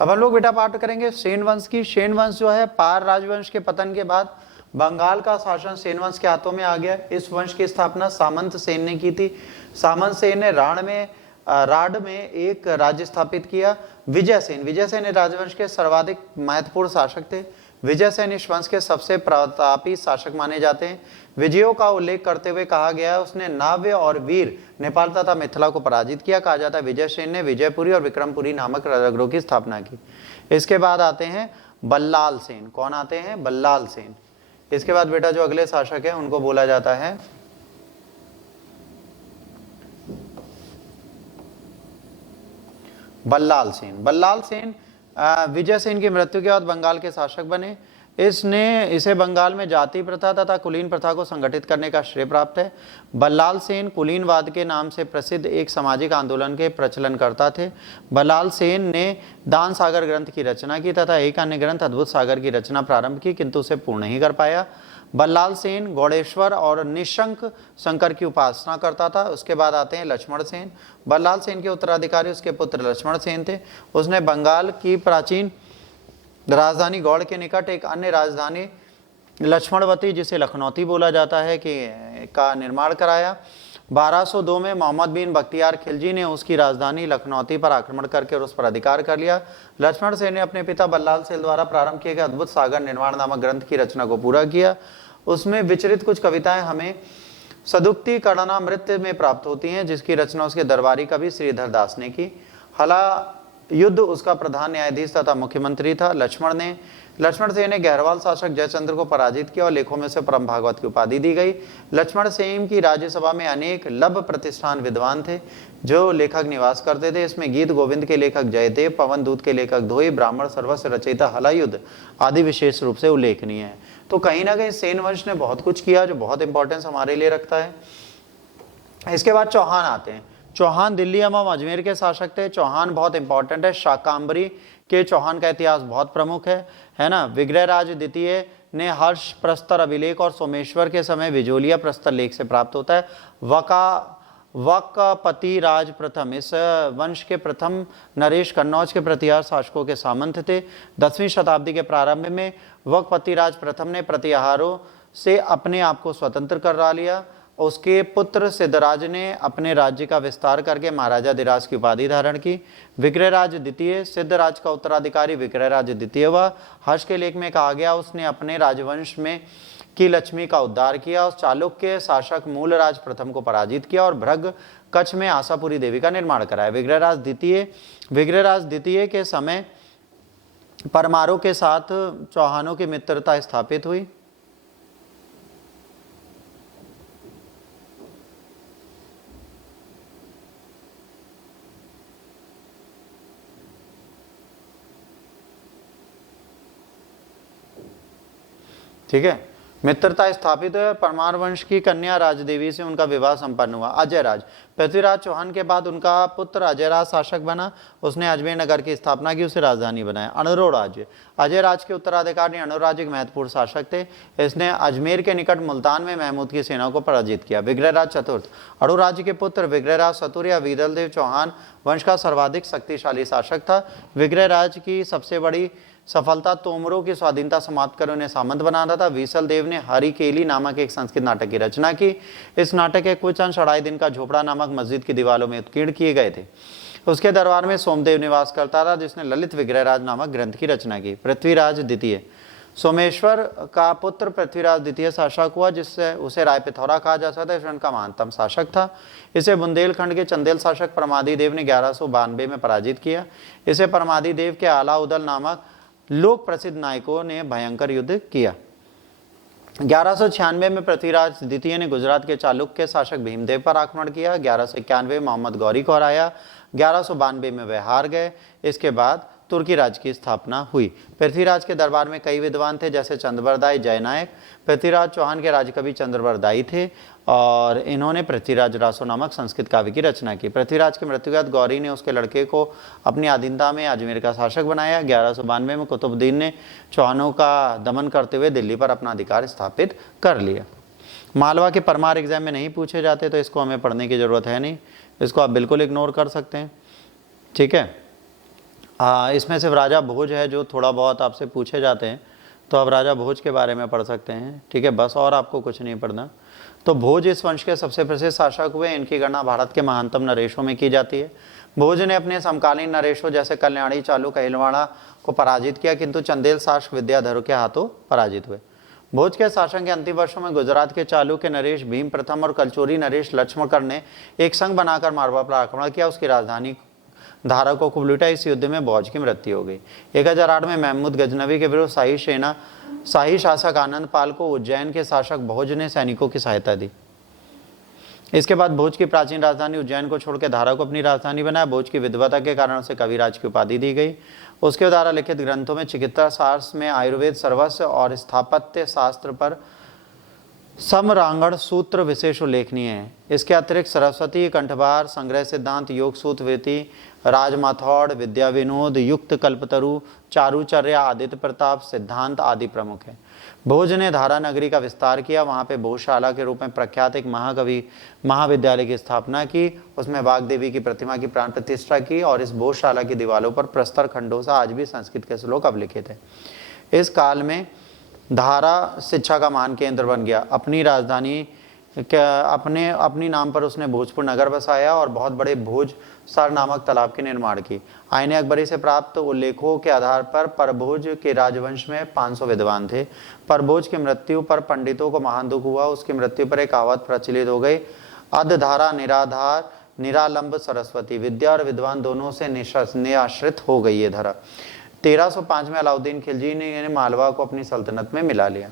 अब हम लोग बेटा पाठ करेंगे सेन वंश की। सेन वंश जो है पार राजवंश के पतन के बाद बंगाल का शासन सेन वंश के हाथों में आ गया। इस वंश की स्थापना सामंत सेन ने की थी। सामंत सेन ने राढ़ में एक राज्य स्थापित किया। विजय सेन राजवंश के सर्वाधिक महत्वपूर्ण शासक थे। विजय सेन इस वंश के सबसे प्रतापी शासक माने जाते हैं। विजयों का उल्लेख करते हुए कहा गया है उसने नाव्य और वीर नेपाल तथा मिथिला को पराजित किया। कहा जाता है विजय सेन ने विजयपुरी और विक्रमपुरी नामक नगरों की स्थापना की। इसके बाद आते हैं बल्लाल सेन। कौन आते हैं? बल्लाल सेन। इसके बाद बेटा जो अगले शासक है उनको बोला जाता है बल्लाल सेन। बल्लाल सेन विजय सेन की मृत्यु के बाद बंगाल के शासक बने। इसे बंगाल में जाति प्रथा तथा कुलीन प्रथा को संगठित करने का श्रेय प्राप्त है। बल्लाल सेन कुलीनवाद के नाम से प्रसिद्ध एक सामाजिक आंदोलन के प्रचलन करता थे। बल्लाल सेन ने दान सागर ग्रंथ की रचना की तथा एक अन्य ग्रंथ अद्भुत सागर की रचना प्रारंभ की, किंतु उसे पूर्ण नहीं कर पाया। बल्लाल सेन गौड़ेश्वर और निशंक शंकर की उपासना करता था। उसके बाद आते हैं लक्ष्मण सेन। बल्लाल सेन के उत्तराधिकारी उसके पुत्र लक्ष्मण सेन थे। उसने बंगाल की प्राचीन राजधानी गौड़ के निकट एक अन्य राजधानी लक्ष्मणवती, जिसे लखनौती बोला जाता है, का निर्माण कराया। 1202 में मोहम्मद बिन बख्तियार खिलजी ने उसकी राजधानी लखनौती पर आक्रमण करके उस पर अधिकार कर लिया। लक्ष्मण सेन ने अपने पिता बल्लाल सेन द्वारा प्रारंभ किए गए अद्भुत सागर निर्माण नामक ग्रंथ की रचना को पूरा किया। उसमें विचरित कुछ कविताएं हमें सदुक्ति कर्णनामृत में प्राप्त होती हैं, जिसकी रचना उसके दरबारी कवि श्रीधर दास ने की। हला युद्ध उसका प्रधान न्यायाधीश तथा मुख्यमंत्री था। लक्ष्मण सेन ने गहरवाल शासक जयचंद्र को पराजित किया और लेखों में से परम भागवत की उपाधि दी गई। लक्ष्मण सेन की राज्यसभा में अनेक लब प्रतिष्ठान विद्वान थे जो लेखक निवास करते थे। इसमें गीत गोविंद के लेखक जयदेव, पवन दूत के लेखक धोई, ब्राह्मण सर्वस्व रचयिता हलायुद्ध आदि विशेष रूप से उल्लेखनीय है। तो कहीं ना कहीं सेन वंश ने बहुत कुछ किया जो बहुत इंपॉर्टेंस हमारे लिए रखता है। इसके बाद चौहान आते हैं। चौहान दिल्ली एवं अजमेर के शासक थे। चौहान बहुत इंपॉर्टेंट है। शाकांबरी के चौहान का इतिहास बहुत प्रमुख है ना। विग्रहराज द्वितीय ने हर्ष प्रस्तर अभिलेख और सोमेश्वर के समय विजोलिया प्रस्तर लेख से प्राप्त होता है। वकपति राज प्रथम इस वंश के प्रथम नरेश कन्नौज के प्रतिहार शासकों के सामंत थे। 10वीं शताब्दी के प्रारंभ में वकपति राज प्रथम ने प्रतिहारों से अपने आप को स्वतंत्र करा लिया। उसके पुत्र सिद्धराज ने अपने राज्य का विस्तार करके महाराजा धीराज की उपाधि धारण की। विग्रहराज द्वितीय सिद्धराज का उत्तराधिकारी विग्रहराज द्वितीय हुआ। हर्ष के लेख में कहा गया उसने अपने राजवंश में की लक्ष्मी का उद्धार किया। उस चालुक्य शासक मूलराज प्रथम को पराजित किया और भ्रग कच्छ में आशापुरी देवी का निर्माण कराया। विग्रहराज द्वितीय के समय परमारों के साथ चौहानों की मित्रता स्थापित हुई। ठीक है, मित्रता स्थापित है। परमार वंश की कन्या राजदेवी से उनका विवाह संपन्न हुआ। अजयराज पृथ्वीराज चौहान के बाद उनका पुत्र अजयराज शासक बना। उसने अजमेर नगर की स्थापना की, उसे राजधानी बनाया। अणुराज्य अजयराज के उत्तराधिकारी अणुराज्य एक महत्वपूर्ण शासक थे। इसने अजमेर के निकट मुल्तान में महमूद की सेना को पराजित किया। विग्रहराज चतुर्थ अणुराज्य के पुत्र विग्रहराज चतुर्थ या वीरलदेव चौहान वंश का सर्वाधिक शक्तिशाली शासक था। विग्रहराज की सबसे बड़ी सफलता तोमरों की स्वाधीनता समाप्त कर उन्हें सामंत बनाना था। वीसल देव ने हरिकेली नामक एक संस्कृत नाटक की रचना की। इस नाटक के कुछ अंश अढ़ाई दिन का झोपड़ा नामक मस्जिद की दीवारों में उत्कीर्ण किए गए थे। उसके दरबार में सोमदेव निवास करता था, जिसने ललित विग्रहराज नामक ग्रंथ की रचना की। पृथ्वीराज द्वितीय सोमेश्वर का पुत्र पृथ्वीराज द्वितीय शासक हुआ, जिससे उसे राय पिथौरा कहा जा सकता है। उनका महानतम शासक था। इसे बुंदेलखंड के चंदेल शासक परमादी देव ने 1192 में पराजित किया। इसे परमादी देव के आला उदल नामक लोक प्रसिद्ध नायकों ने भयंकर युद्ध किया। 1196 में पृथ्वीराज द्वितीय ने गुजरात के चालुक्य शासक भीमदेव पर आक्रमण किया। 1191 में मोहम्मद गौरी को हराया। 1192 में वे हार गए। इसके बाद तुर्की राज्य की स्थापना हुई। पृथ्वीराज के दरबार में कई विद्वान थे, जैसे चंद्रवरदाई जयनायक। पृथ्वीराज चौहान के राजकवि चंद्रवरदाई थे और इन्होंने पृथ्वीराज रासो नामक संस्कृत काव्य की रचना की। पृथ्वीराज के मृत्यु के बाद गौरी ने उसके लड़के को अपनी अधीनता में अजमेर का शासक बनाया। 1192 में कुतुबुद्दीन ने चौहानों का दमन करते हुए दिल्ली पर अपना अधिकार स्थापित कर लिया। मालवा के परमार एग्जाम में नहीं पूछे जाते, तो इसको हमें पढ़ने की जरूरत है नहीं, इसको आप बिल्कुल इग्नोर कर सकते हैं। ठीक है, इसमें सिर्फ राजा भोज है जो थोड़ा बहुत आपसे पूछे जाते हैं, तो आप राजा भोज के बारे में पढ़ सकते हैं, ठीक है, बस, और आपको कुछ नहीं पढ़ना। तो भोज इस वंश के सबसे प्रसिद्ध शासक हुए। इनकी गणना भारत के महानतम नरेशों में की जाती है। भोज ने अपने समकालीन नरेशों जैसे कल्याणी, चालुक, अहिलवाड़ा को पराजित किया, किंतु चंदेल शासक विद्याधर के हाथों पराजित हुए। भोज के शासन के अंतिम वर्षों में गुजरात के चालुक्य नरेश भीम प्रथम और कलचोरी नरेश लक्ष्मणकर ने एक संघ बनाकर मारवाड़ पर आक्रमण किया। उसकी राजधानी धारा को खूब लूटा। इस युद्ध में भोज की मृत्यु हो गई। 1008 में महमूद गजनवी के विरुद्ध शाही शासक आनंद पाल को उज्जैन के शासक भोज ने सैनिकों की सहायता दी। इसके बाद भोज की प्राचीन राजधानी उज्जैन को छोड़कर धारा को अपनी राजधानी बनाया। भोज की विद्वता के कारण उसे कविराज की उपाधि दी गई। उसके द्वारा लिखित ग्रंथों में चिकित्सा शास्त्र में आयुर्वेद सर्वस्व और स्थापत्य शास्त्र पर समरांगण सूत्र विशेष उल्लेखनीय है। इसके अतिरिक्त सरस्वती कंठभार, संग्रह सिद्धांत, योग सूत्र वृत्ति, राजमाथौड़, विद्या विनोद, युक्त कल्पतरु, चारुचर्या, आदित्य प्रताप, सिद्धांत आदि प्रमुख है। भोज ने धारा नगरी का विस्तार किया। वहाँ पे भोजशाला के रूप में प्रख्यात एक महाकवि महाविद्यालय की स्थापना की। उसमें वाग्देवी की प्रतिमा की प्राण प्रतिष्ठा की और इस भोजशाला की दीवारों पर प्रस्तर खंडों से आज भी संस्कृत के श्लोक अभिलिखित है। इस काल में धारा शिक्षा का महान केंद्र बन गया। अपनी राजधानी अपनी नाम पर उसने भोजपुर नगर बसाया और बहुत बड़े भोजसर नामक तालाब के निर्माण की। आईने अकबरी से प्राप्त उल्लेखों के आधार पर परभोज के राजवंश में 500 विद्वान थे। परभोज की मृत्यु पर पंडितों को महान दुख हुआ। उसकी मृत्यु पर एक कहावत प्रचलित हो गई, अधधारा निराधार निरालंब सरस्वती, विद्या और विद्वान दोनों से निराश्रित हो गई ये धरा। 1305 में अलाउद्दीन खिलजी ने मालवा को अपनी सल्तनत में मिला लिया।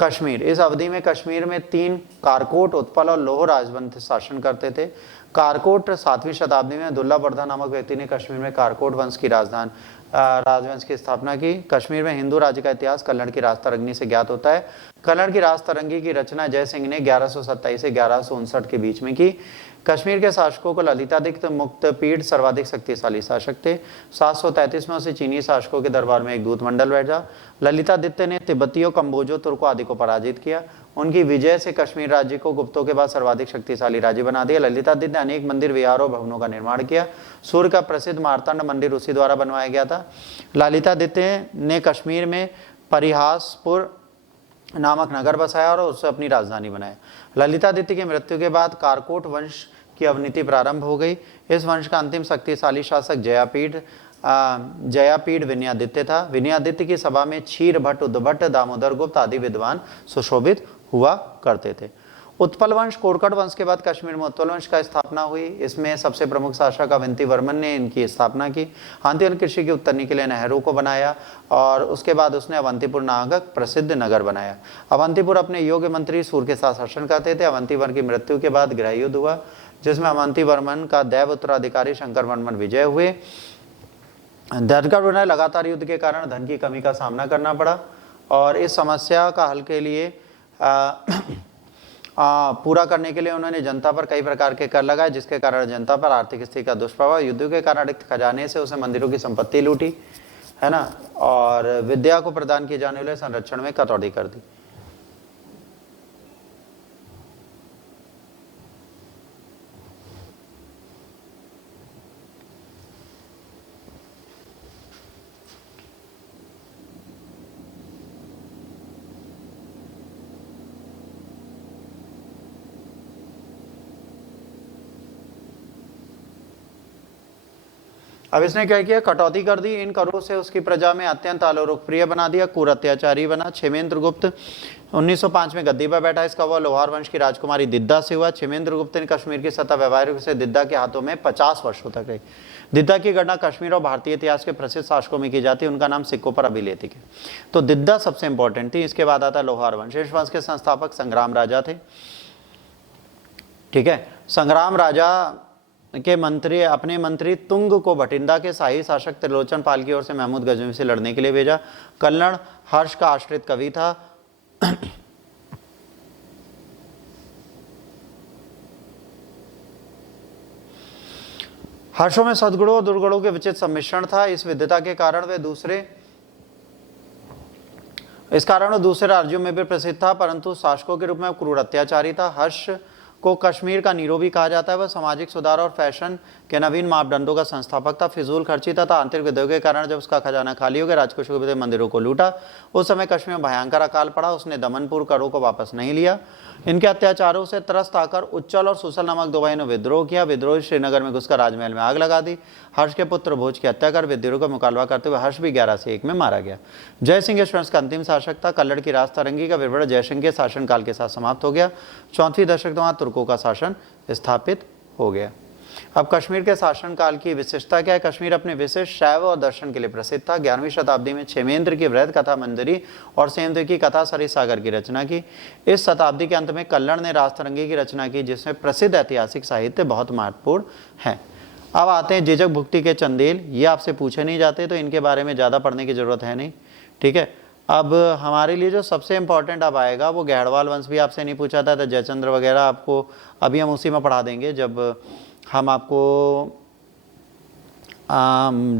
कश्मीर, इस अवधि में कश्मीर में 3 कारकोट, उत्पल और लोह राजवंश शासन करते थे। कारकोट 7वीं शताब्दी में दुर्लभवर्धन नामक व्यक्ति ने कश्मीर में कारकोट वंश की राजवंश की स्थापना की। कश्मीर में हिंदू राज्य का इतिहास कल्लड़ की राजतरंगी से ज्ञात होता है। कल्लड़ की राजतरंगी की रचना जय सिंह ने 1127 से 1159 के बीच में की। कश्मीर के शासकों को ललितादित्य मुक्तपीठ सर्वाधिक शक्तिशाली शासक थे। 733 में उसे चीनी शासकों के दरबार में एक दूत मंडल बैठा। ललितादित्य ने तिब्बतियों, कंबोजों, तुर्कों आदि को पराजित किया। उनकी विजय से कश्मीर राज्य को गुप्तों के बाद सर्वाधिक शक्तिशाली राज्य बना दिया। ललितादित्य ने अनेक मंदिर, विहारों, भवनों का निर्माण किया। सूर्य का प्रसिद्ध मार्तंड मंदिर उसी द्वारा बनवाया गया था। ललितादित्य ने कश्मीर में परिहासपुर नामक नगर बसाया और उसे अपनी राजधानी बनाया। ललितादित्य की मृत्यु के बाद कारकोट वंश की अवनति प्रारंभ हो गई। इस वंश का अंतिम शक्तिशाली शासक जयापीठ विनयादित्य था। विनयादित्य की सभा में क्षीर भट्ट, उद्भट, दामोदर गुप्त आदि विद्वान सुशोभित हुआ करते थे। उत्पल वंश, कोरकट वंश के बाद कश्मीर में उत्पल वंश का स्थापना हुई। इसमें सबसे प्रमुख शासक अवंती वर्मन ने इनकी स्थापना की। हाथी कृषि की उत्तरनी के लिए नहरों को बनाया और उसके बाद उसने अवंतीपुर नामक प्रसिद्ध नगर बनाया। अवंतीपुर अपने योग्य मंत्री सूर के साथ शासन करते थे। अवंतीवर की मृत्यु के बाद गृह युद्ध हुआ जिसमें अवंती वर्मन का दैव उत्तराधिकारी शंकर वर्मन विजय हुए। धनगढ़ लगातार युद्ध के कारण धन की कमी का सामना करना पड़ा और इस समस्या का हल के लिए पूरा करने के लिए उन्होंने जनता पर कई प्रकार के कर लगाए, जिसके कारण जनता पर आर्थिक स्थिति का दुष्प्रभाव। युद्धों के कारण रिक्त खजाने से उसे मंदिरों की संपत्ति लूटी, है ना, और विद्या को प्रदान किए जाने वाले संरक्षण में कटौती कर दी। अब इसने क्या किया, कटौती कर दी। इन करों से उसकी प्रजा में अत्यंत आलोकप्रिय बना दिया, क्रूर अत्याचारी बना। क्षेमेंद्र गुप्त 1905 में गद्दी पर बैठा। इसका वह लोहार वंश की राजकुमारी दिद्दा से हुआ। क्षेमेंद्र गुप्त ने कश्मीर की सत्ता व्यावहारिक से दिद्दा के हाथों में 50 वर्षों तक रही। दिद्दा की गणना कश्मीर और भारतीय इतिहास के प्रसिद्ध शासकों में की जाती है। उनका नाम सिक्कों पर अभिलेखित है। तो दिद्दा सबसे इंपॉर्टेंट थी। इसके बाद आता लोहार वंश। इस वंश के संस्थापक संग्राम राजा थे। ठीक है, संग्राम राजा के अपने मंत्री तुंग को भटिंडा के शाही शासक त्रिलोचन पाल की ओर से महमूद गजनवी से लड़ने के लिए भेजा। कल्लड़ हर्ष का आश्रित कवि था। हर्षों में सद्गुणों और दुर्गुणों के विचित्र सम्मिश्रण था। इस विद्वता के कारण वे दूसरे राज्यों में भी प्रसिद्ध था, परंतु शासकों के रूप में क्रूर अत्याचारी था। हर्ष को कश्मीर का नीरो भी कहा जाता है। वह सामाजिक सुधार और फैशन के नवीन मापदंडों का संस्थापक था। फिजूल खर्ची तथा आंतरिक विद्रोह के कारण जब उसका खजाना खाली हो गया, राजकोषों के मंदिरों को लूटा, उस समय कश्मीर में भयंकर अकाल पड़ा। उसने दमनपुर करों को वापस नहीं लिया। इनके अत्याचारों से त्रस्त आकर उच्चल और सुसल नामक दो भाइयों ने विद्रोह किया। विद्रोही श्रीनगर में घुसकर राजमहल में आग लगा दी। हर्ष के पुत्र भोज की हत्या कर विद्रोह का मुकाबला करते हुए हर्ष भी 1101 में मारा गया। जय सिंह इस वंश का अंतिम शासक था। कल्लड़ की राजतरंगी का विवरण जय सिंह के शासनकाल के साथ समाप्त हो गया। 4वीं दशक वहां तुर्कों का शासन स्थापित हो गया। अब कश्मीर के शासनकाल की विशिष्टता क्या है? कश्मीर अपने विशिष्ट शैव और दर्शन के लिए प्रसिद्ध था। 11वीं शताब्दी में क्षेमेंद्र की वृहद कथा मंजरी और सेंद्र की कथा सरिसागर की रचना की। इस शताब्दी के अंत में कल्लड़ ने राजतरंगी की रचना की, जिसमें प्रसिद्ध ऐतिहासिक साहित्य बहुत महत्वपूर्ण है। अब आते हैं जिजक भुक्ति के चंदेल। ये आपसे पूछे नहीं जाते, तो इनके बारे में ज़्यादा पढ़ने की जरूरत है नहीं, ठीक है। अब हमारे लिए जो सबसे इम्पॉर्टेंट अब आएगा वो गहड़वाल वंश भी आपसे नहीं पूछा था, तो जयचंद्र वगैरह आपको अभी हम उसी में पढ़ा देंगे जब हम आपको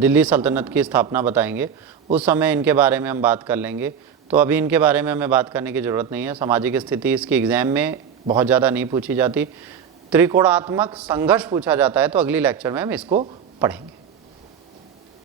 दिल्ली सल्तनत की स्थापना बताएंगे, उस समय इनके बारे में हम बात कर लेंगे। तो अभी इनके बारे में हमें बात करने की ज़रूरत नहीं है। सामाजिक स्थिति इसकी एग्जाम में बहुत ज़्यादा नहीं पूछी जाती। त्रिकोणात्मक संघर्ष पूछा जाता है, तो अगली लेक्चर में हम इसको पढ़ेंगे।